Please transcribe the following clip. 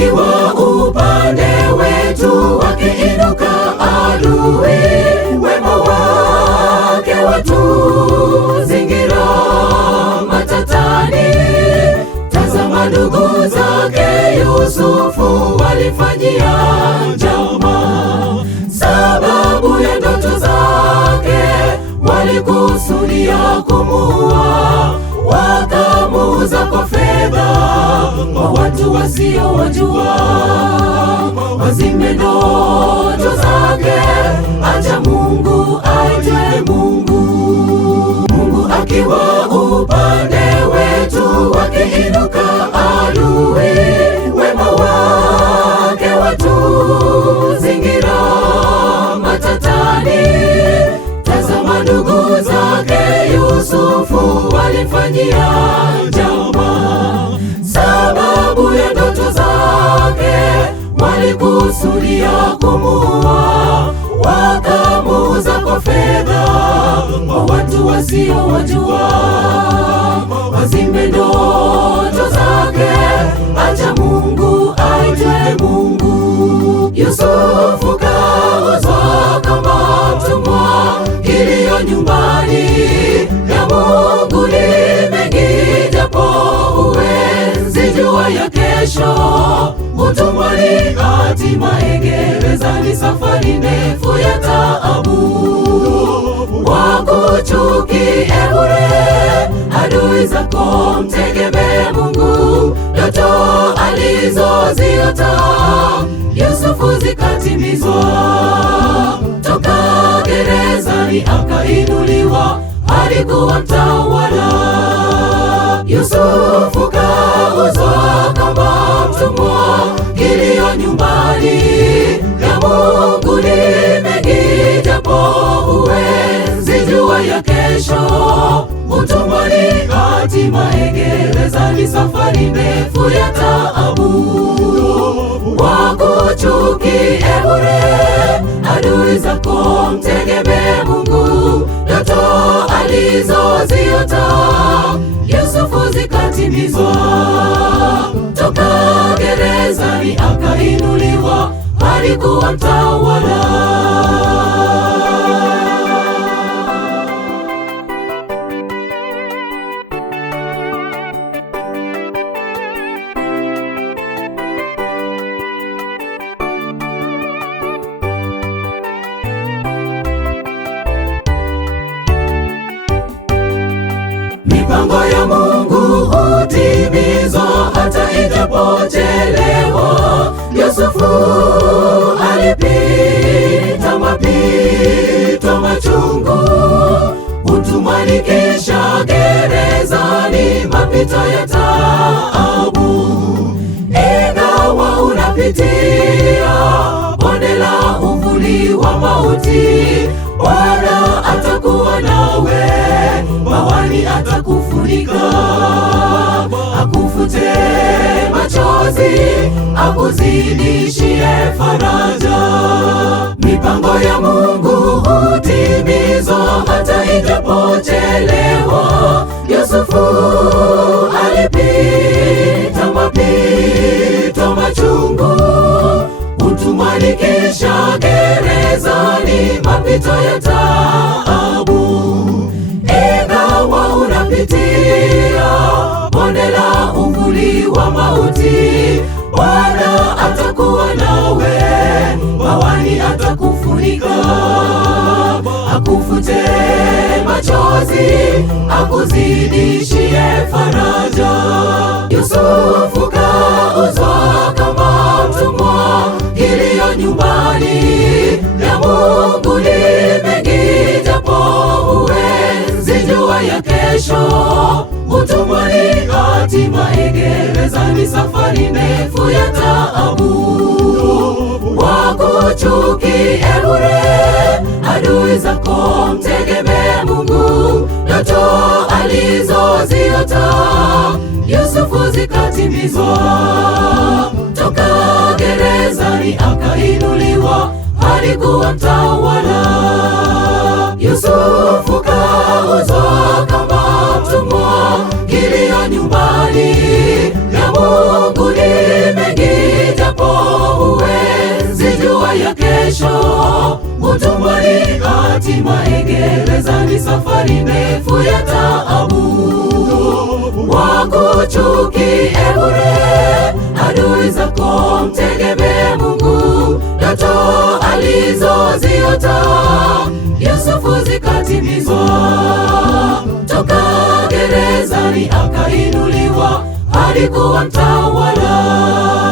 akiwa upande wetu, wakiinuka adui, wema wake watuzingira matatani. Tazama ndugu zake Yusufu walifanyia njama, sababu ya ndoto zake walikusudia kumuua, wakamuuza kwa fedha kwa watu wasiowajua. Wazime ndoto zake, acha Mungu aitwe Mungu. Mungu akiwa upande wetu, wakiinuka adui, wema wake watuzingira matatani. Tazama ndugu zake Yusufu walifanyia njama, sababu ya ndoto zake walikusudia kumuua, wakamuuza kwa fedha kwa watu wasiowajua. Wazime ndoto zake, acha Mungu aitwe Mungu. Yusufu kauzwa kama mtumwa, kilio nyumbani ya Mungu ni mengi, japo huwezi jua ya kesho. Utumwani, hatimaye gerezani, safari ndefu ya taabu. Wakuchukie bure adui zako, mtegemee Mungu. Ndoto alizoziota Yusufu zikatimizwa, toka gerezani akainuliwa hadi kuwa mtawala. Yusufu kauzwa kama mtumwa, kilio nyumbani ya Mungu ni mengi, japo huwezi jua ya kesho. Utumwani, hatimaye gerezani, safari ndefu ya taabu. Wakuchukie bure adui zako, mtegemee Mungu. Ndoto alizoziota Yusufu zikatimizwa, toka gerezani akainuliwa hadi kuwa mtawala. Mipango ya Mungu hutimizwa hata ijapochelewa. Yusufu alipita mapito machungu, utumwani kisha gerezani, mapito ya taabu. Ingawa unapitia bonde la uvuli wa mauti, Bwana atakuwa nawe, bawani atakufunika, akufute machozi, akuzidishie faraja. Mipango ya Mungu hutimizwa hata ijapochelewa. Yusufu alipita mapito machungu, utumwani kisha gerezani, mapito ya taabu. Ingawa unapitia bonde la uvuli wa mauti, Bwana atakuwa nawe, bawani atakufunika, akufute machozi, akuzidishie faraja. Yusufu kauzwa kama mtumwa, kilio nyumbani ya Mungu ni mengi, japo huwezi jua ya kesho. Utumwani, hatimaye gerezani, safari ndefu ya taabu. Wakuchukie bure adui zako, mtegemee Mungu. Ndoto alizoziota Yusufu zikatimizwa, toka gerezani akainuliwa hadi kuwa mtawala. Yusufu kauzwa kama mtumwa, kilio nyumbani ya Mungu ni mengi, kesho, utumwani, hatimaye gerezani, safari ndefu ya taabu. Wakuchukie bure adui zako, mtegemee Mungu. Ndoto alizoziota Yusufu zikatimizwa, toka gerezani akainuliwa hadi kuwa mtawala.